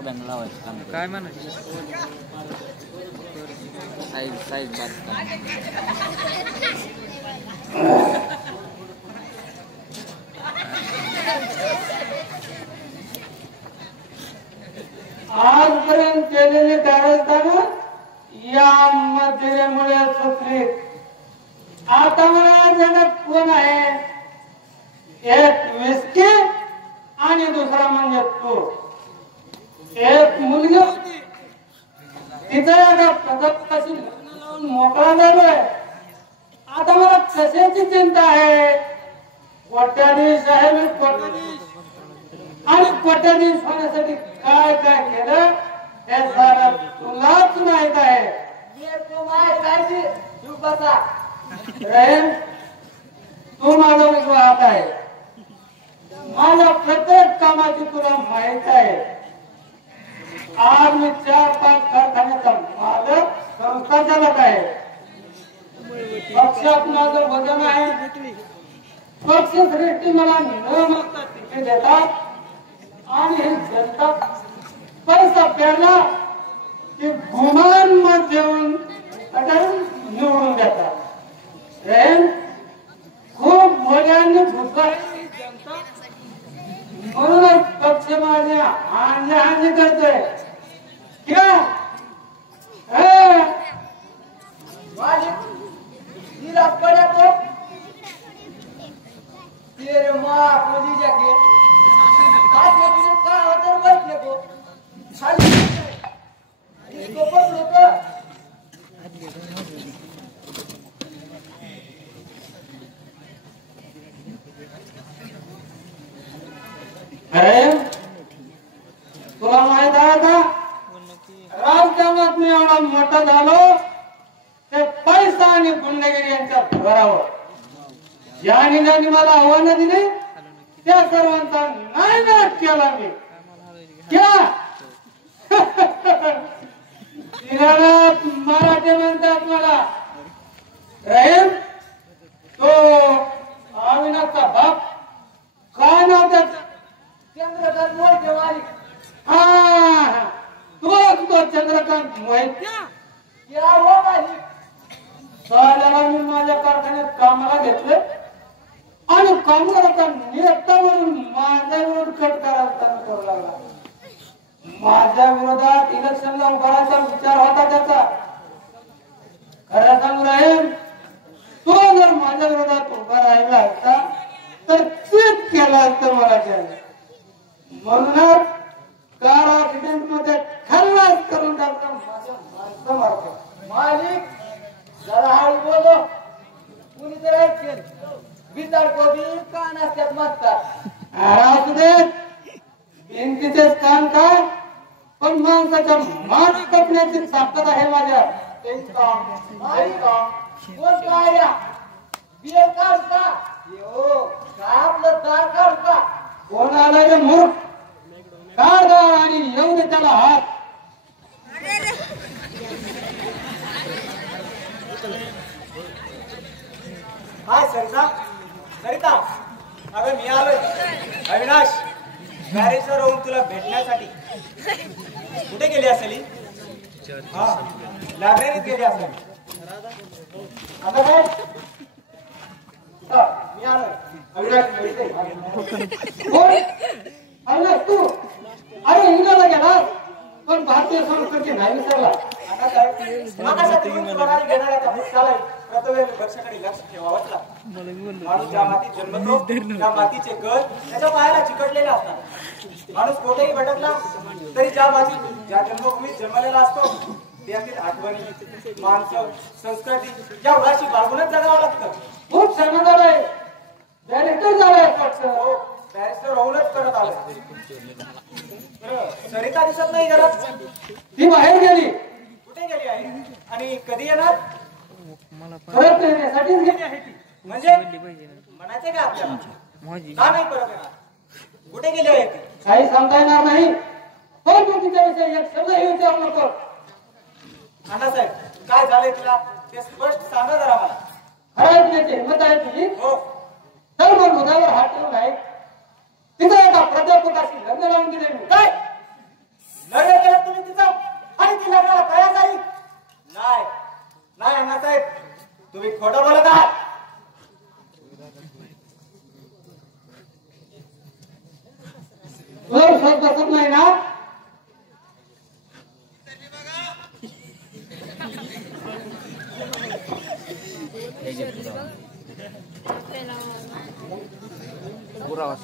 बंगला काय म्हणायचं साईज आजपर्यंत केलेली कारस्थानं या मध्यमुळे सुटली. आता मला जगात कोण आहे? एक विस्की आणि दुसरा म्हणजे तू. एक मुलगी होती, तिचा एका प्रतापाशी लग्न लावून मोकळा झालोय. आता मला कशाची चिंता आहे? कोट्याधीश आहे मी, कोट्याधीश. आणि कोट्याधीश होण्यासाठी काय काय केलं हे सारं तुलाच माहित आहे. तू माझा उजवा हात आहे. माझ्या प्रत्येक कामाची तुला माहित आहे. आज मी 4-5 कारखान्याचा मालक, संस्था चालक आहे. पक्षात माझं वजन आहे. पक्षश्रेष्ठी मला न मागता तिकीट देतात आणि ही जनता पैसा प्यायला की गुमान मत देऊन निवडून देतात. खूप भोग्यांनी भुसवारी जनता म्हणूनच पक्ष माझे हांजी करतोय. क्या तेरे माँ पूजी जाके हाथ में तुझे क्या होता है बैठने को खाली इसको पर लोग अरे तुला माहित आहे का राजकारणात मी एवढा मोठा झालो ते पैसा आणि गुंडगिरी यांच्या भरावर. ज्या निघाने मला आव्हानं दिली त्या सर्वांचा नायनाट केला मी. क्या मराठी म्हणतात मला रहीम. तो अविनाशचा बाप काय नाव त्याचं? चंद्रकांत मोहिते मालिक. हा तो चंद्रकांत मोहिते. क्या हो मालिक? साल्याला मी माझ्या कारखान्यात कामाला घेतले आणि कामगाराचा नेता म्हणून माझ्या विरोध कट करायला करू लागला. माझ्या विरोधात इलेक्शनला उभारायचा विचार होता त्याचा. खरं सांगू राहील, तो जर माझ्या विरोधात उभा राहिला असता तर चीट केला असतं मला त्याने. म्हणूनच कार ऍक्सिडेंट मध्ये खल्लास करून टाकता माझ्या माणसं मारतो. मालिक जरा हळू बोलो. कुणी तर ऐकेल. बिचार को भी कान असतात मागतात. असू देत, भिंतीचेच काम काय पण माणसाच्या मान कपण्याची ताकद आहे माझ्या. मालिक कोण काय या बिल काढ का? यो काय आपलं दार काढ का? कोण आलाय रे मूर्ख? काढ दार आणि येऊ दे त्याला हात. हाय सरिता. सरिता अगं मी आलोय. अविनाश गॅरेजवर राहून तुला भेटण्यासाठी. कुठे गेली असेल? हा लायब्ररीत गेली असेल. आता काय मी आलोय. अविनाश तू? अरे इंग्लंडला गेला पण भारतीय संस्कृती नाही विसरला. आता काय आकाशात उडून घेणाऱ्या मुक्ताला कर्तव्य लक्षाकडे लक्ष ठेवावंच लागतं. माणूस ज्या मातीत जन्मतो त्या मातीचे कण त्याच्या पायाला चिकटलेले असतात. माणूस कुठेही भटकला तरी ज्या मातीत ज्या जन्मभूमीत जन्मलेला असतो त्यातील आठवणी, माणसं, संस्कृती या उराशी बाळगूनच जगावं लागतं. खूप समजदार आहे. डायरेक्टर झालाय पक्ष. हो बॅरिस्टर होऊनच करत आलं. सरिता दिसत नाही घरात. ती बाहेर गेली. कुठे गेली आहे आणि कधी येणार? परत येण्यासाठीच गेली आहे ती. म्हणजे म्हणायचे का आपल्याला? का नाही परत येणार? कुठे गेली आहे ती? काही सांगता येणार नाही. पण तू तिच्याविषयी एक शब्दही विचारू नको. अण्णासाहेब काय झालंय तुला ते स्पष्ट सांगा जरा मला. हरण्याची हिंमत आहे तुझी? हो. सर्व मुद्द्यावर हात ठेवून आहे. तिथे एका प्राध्यापकाशी लग्न लावून दिले मी. काय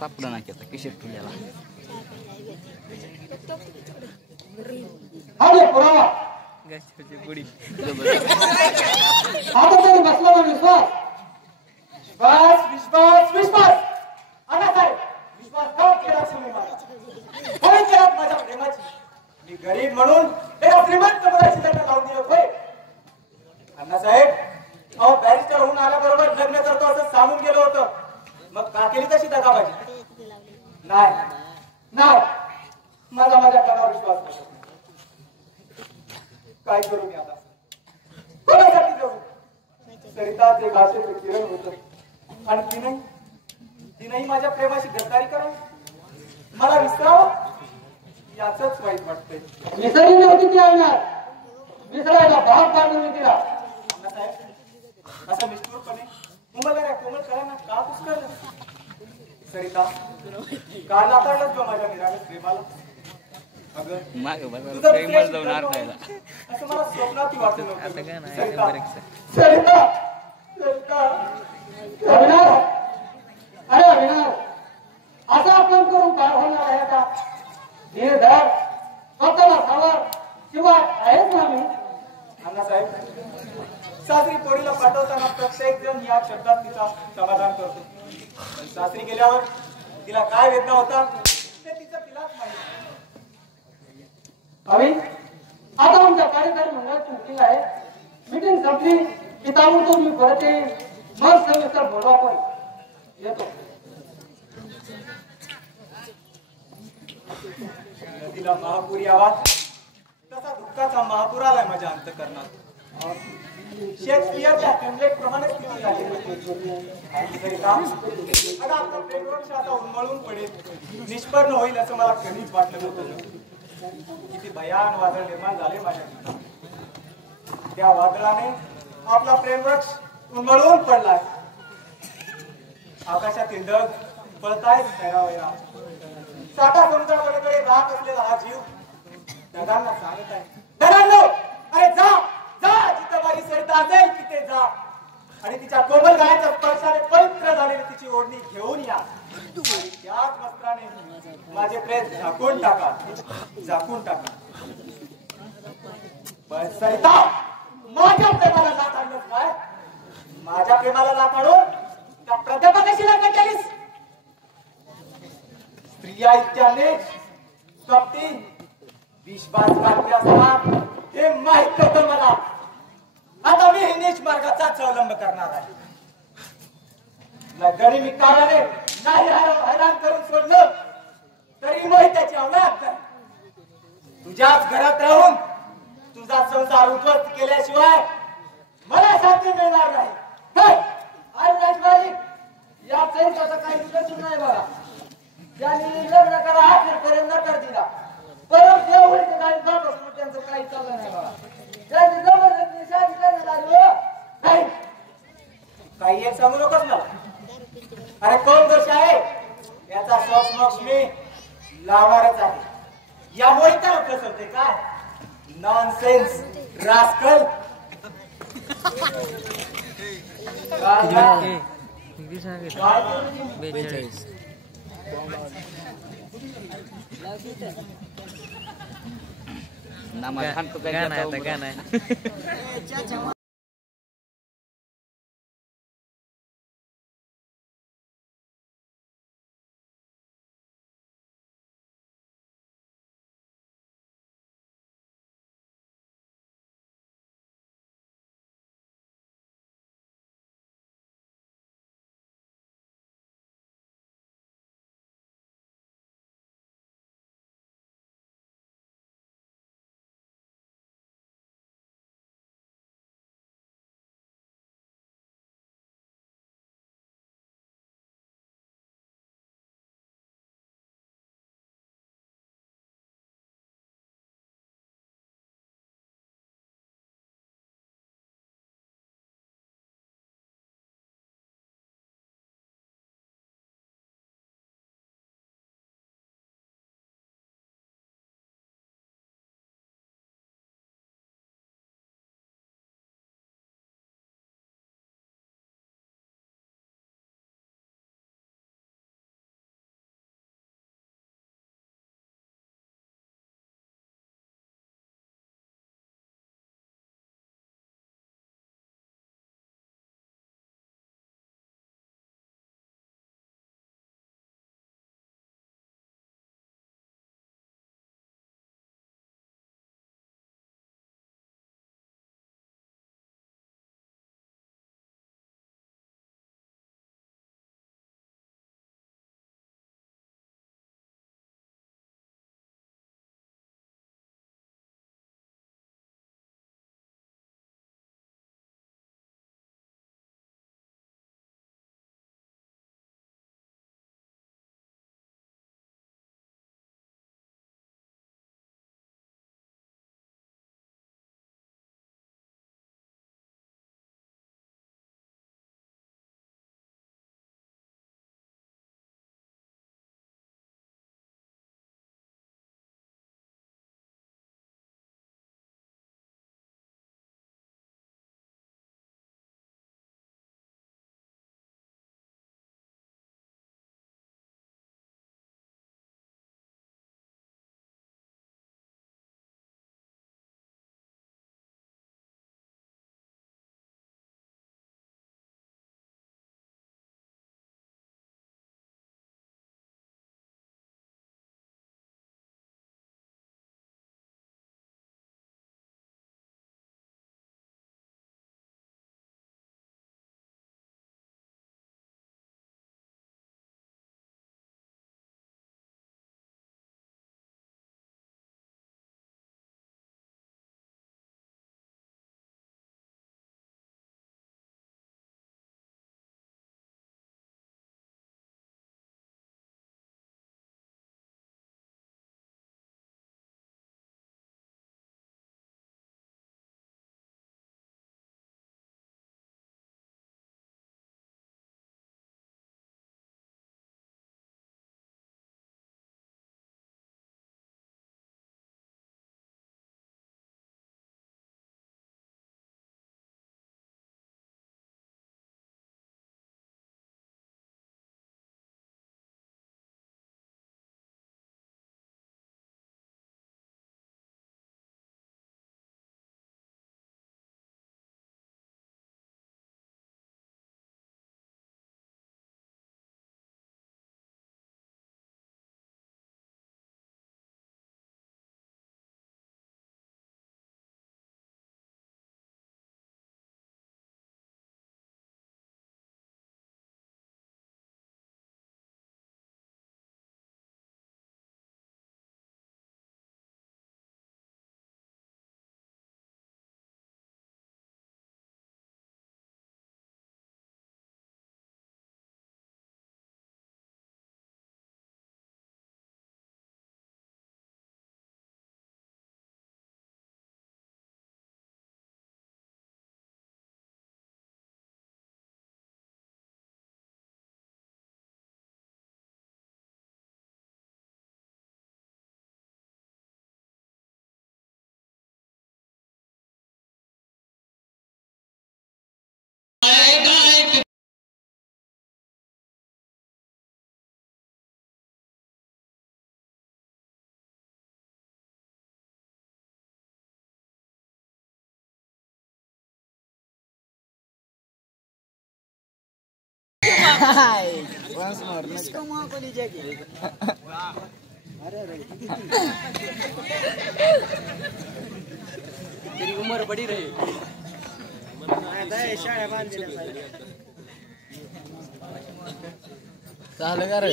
सापडा ना की आता किशोर ठेवलेला हा घे पुरावा. गॅसची बुडी आता तरी बसला ना विश्वास. विश्वास अण्णासाहेब, विश्वास का केला तुम्ही माझा? होय केला माझ्या प्रेमाची. मी गरीब म्हणून एका श्रीमंत मुलाशी लग्न लावून दिलं होय. अण्णासाहेब, अहो बॅरिस्टर होऊन आल्याबरोबर लग्न करतो असं सांगून गेलो होतं. मग का केली तशी दगाबाजी? नाही नाही, माझ्या कानावर विश्वास नसतो. काय करू मी आता? कोणासाठी जगू? सरिता ते भाषेचं किरण होतं आणि तिनंही माझ्या प्रेमाशी गद्दारी करावी, मला विसरावं, याच वाईट वाटतंय. विसरली नव्हती ती आणणार, विसरायला भाग पाडून मी तिला. अण्णासाहेब, असं निष्ठुरपणे कोमल करायला का पुष्करलं? सरिता, का नाताळलंच ग माझ्या निरागस प्रेमाला? अगं माग बघा प्रेमळ जाऊन आरडायला असं मला स्वप्नात वाटलं नव्हतं. आता काय नाही सरिता, सरिता, सरिता, अविनाश, अरे अविनाश, असं आपण करून काय होणार आहे का? धीर धर, स्वतःला सावर, शिवाय आहेच ना मी. अण्णासाहेब, सासरी पोरीला पाठवताना प्रत्येक जण या शब्दात तिचा समाधान करतो. पण सासरी गेल्यावर तिला काय वेदना होता ते तिलाच माहिती. अवी, आता आमच्या कार्यकारी मंडळाची मीटिंग आहे. मीटिंग संपली की ताबडतोब मी परत येईन. मग सविस्तर बोलू आपण. येतो. नदीला महापूर यावा तसा दुःखाचा महापूर आलाय माझ्या अंतःकरणात. शेक्सपियरच्या हेमलेट प्रमाणे स्थिती झाली. आता आपला प्रेमवृक्ष आता उन्मळून पडेल, निष्पर्ण होईल असं मला कधीच वाटलं नव्हतं. किती भयान वादळ निर्माण झाले माझ्या जीवनात. त्या वादळाने आपला प्रेमवृक्ष उन्मळून पडलाय. आकाशातील ढग पळतायत पैरावैरा. साठा समुद्राकडे राहत असलेला हा जीव ढगांना सांगत आहे, ढगांनो, अरे जा जा, जिथं माझी सरिता असेल तिथे जा आणि तिच्या कोमल गाण्याच्या स्पर्शाने पवित्र झालेली तिची ओढणी घेऊन या. त्याच वस्त्राने माझे प्रेम झाकून टाका. पण सरिता, माझ्या प्रेमाला लाथ आणलंच काय? माझ्या प्रेमाला लाथ आणून त्या प्राध्यापकाशी लग्न केलीस? स्त्रिया इतक्या नीच, कपटी, विश्वासघाती असतात हे माहित होतं मला. आता मी हे नीच मार्गाचाच अवलंब करणार आहे. गरीब कामाने नाही हैराण करून सोडलं तरी मग त्याची अवलाद नाही. तुझ्याच घरात राहून तुझा संसार उद्ध्वस्त केल्याशिवाय मला शांती मिळणार नाही. या चरित्राचा काही विकसित नाही बघा. त्यांनी लग्न करा अखेरपर्यंत नकार दिला, परत देवळी ठिकाणी जात असून त्यांचं काही चाललं नाही बघा. त्यांनी जबरदस्ती शादी करण्यात आली हो. नाही, काही एक सांगू नकोस ना. अरे कोण दोष आहे याचा सोक्ष मी लावणारच आहे. यामुळे काय फसवते काय? Nonsense rascal. नामा खान तो काय गाणं तेरी उम्र बड़ी रही चालू कर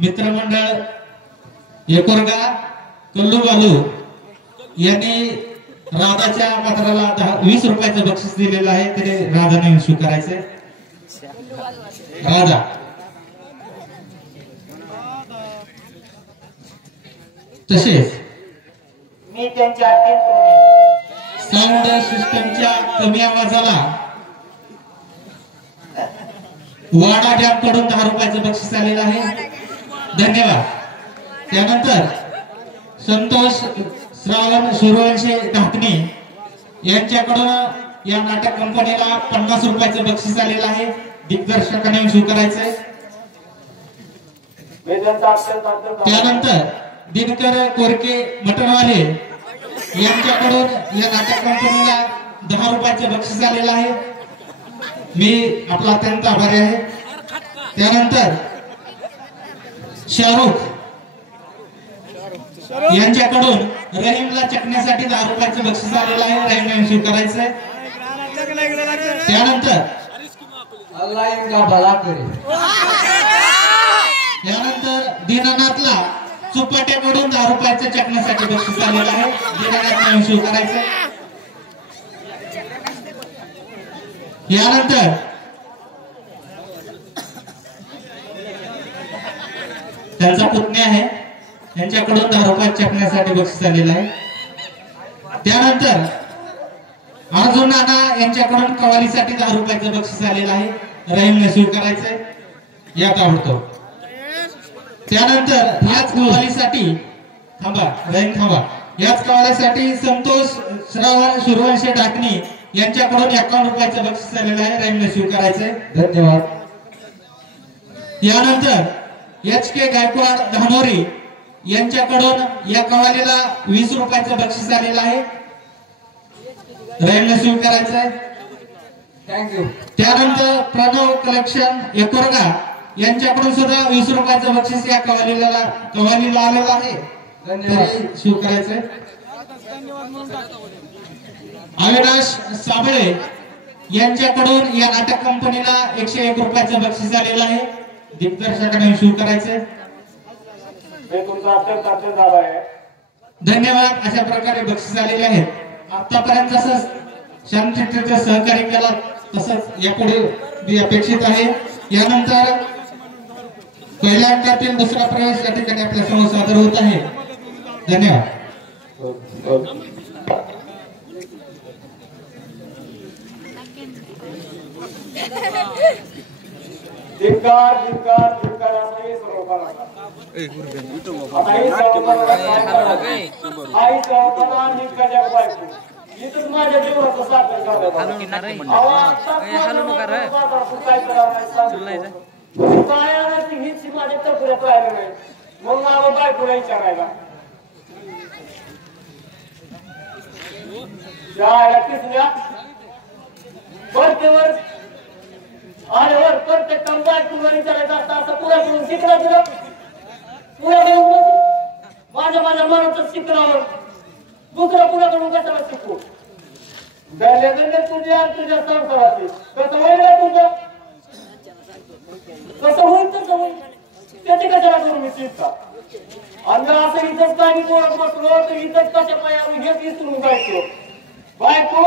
मित्रमंडळ एकोरगा कल्लू बालू यांनी राधाच्या पात्राला 20 रुपयाचं बक्षीस दिलेलं आहे. ते राधाने स्वीकारायचंय. राधा तसेच मी त्यांच्या साऊंड सिस्टमच्या कमी आवाजाला वाडा डॅम कडून 10 रुपयाचं बक्षीस आलेलं आहे. धन्यवाद. त्यानंतर संतोष श्रावण सूर्यवंशी ढाकणे यांच्याकडून या नाटक कंपनीला 50 रुपयाचं बक्षीस आलेलं आहे. दिग्दर्शकाने स्वीकारायचंय. त्यानंतर दिनकर कोरके मटनवाले यांच्याकडून या नाटक कंपनीला 10 रुपयाचं बक्षीस आलेलं आहे. मी आपला अत्यंत आभारी आहे. त्यानंतर शाहरुख यांच्याकडून रहीमला चकण्यासाठी 10 रुपयाचं बक्षीस आलेलं आहे. रहीमने स्वीकारायचंय. त्यानंतर यानंतर दीनानाथला चुपाट्याकडून 10 रुपयाचं चकण्यासाठी बक्षीस आलेलं आहे. दीनानाथने स्वीकारायचंय. यानंतर त्यांचा पुतण्या आहे त्यांच्याकडून 10 रुपये चकण्यासाठी बक्षीस आलेलं आहे. त्यानंतर अर्जुन नाना यांच्याकडून कवालीसाठी 10 रुपयाचं बक्षीस आलेलं आहे. रहीमने स्वीकारायचंय. यात आवडतो. त्यानंतर याच कवालीसाठी याच कवालीसाठी संतोष श्रावण सूर्यवंशी ढाकणे यांच्याकडून 51 रुपयाचं बक्षीस आलेलं आहे. रहीमने स्वीकारायचंय. धन्यवाद. यानंतर HK गायकवाड धानोरी यांच्याकडून या कवालीला 20 रुपयाचं बक्षीस आलेलं आहे. रहीमने स्वीकारायचंय. थँक्यू. त्यानंतर प्रणव कलेक्शन एकोरगा यांच्याकडून सुद्धा 20 रुपयाचं बक्षीस या कवालीला आलेलं आहे. धन्यवाद. स्वीकारायचंय. अविनाश साबळे यांच्याकडून या नाटक कंपनीला 101 रुपयाचं बक्षीस आलेलं आहे. दिग्दर्शकाने स्वीकारायचंय. धन्यवाद. अशा प्रकारे बक्षीस आलेले आहेत. आतापर्यंत जसं शांततेचं सहकार्य केला तसंच यापुढे अपेक्षित आहे. यानंतर पहिल्या अंकातील दुसरा प्रवेश या ठिकाणी आपल्या समोर सादर होत आहे. धन्यवाद. विचारायला अरे वर प्रत्येक काम बायकोला विचारायचं असतं. असं पुरा करून शिकला तुला पुरा माझ्या मनाचं शिकण्यावर दुसरं पुण्याकडून कशाला शिकू. तुझ्या संसाराची कसं होईल ना तुझं कसं होईल तसं होईल. त्याची कशाला करून मी शिकता. आणि असं इथंच काही बोलत बसलो तर इथंच कशा पायावर घेत विसरून जायचो. बायको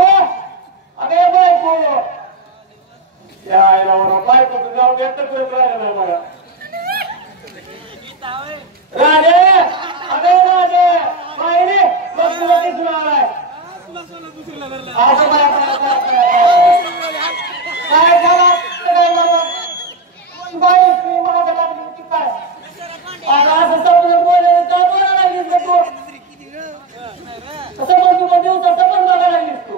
अरे बायको बायको जाऊ व्यक्त करत राहिलं नाही मला. राजे अरे राजे पाहिले मग तुला तिथून आलाय काय झाला बाई मला लागली होती काय असं समजून बोलायला काय बोलायला लागलीस तू. कसं पण तुला दिवसाचं पण बघायला लागलीस तू.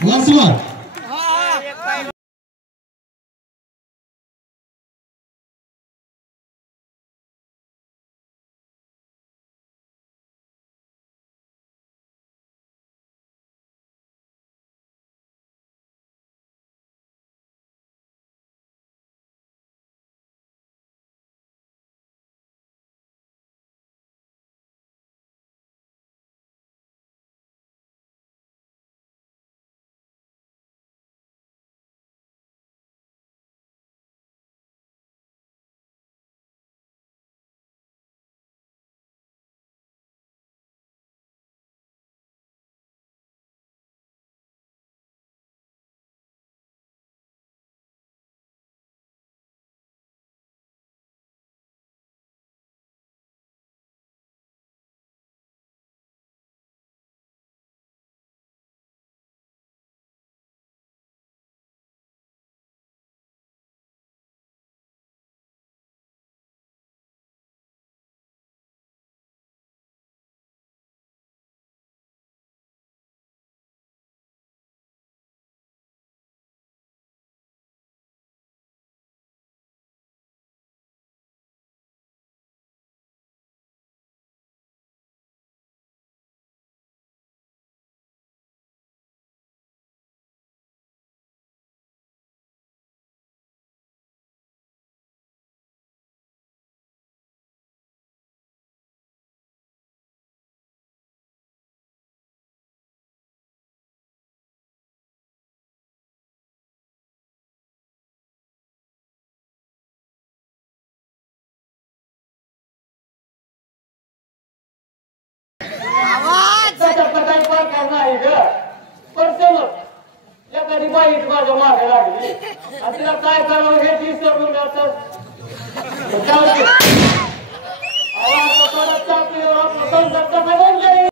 Once more. माझ्या मागे लागली आणि तिला काय करावं हे विसरून जातं.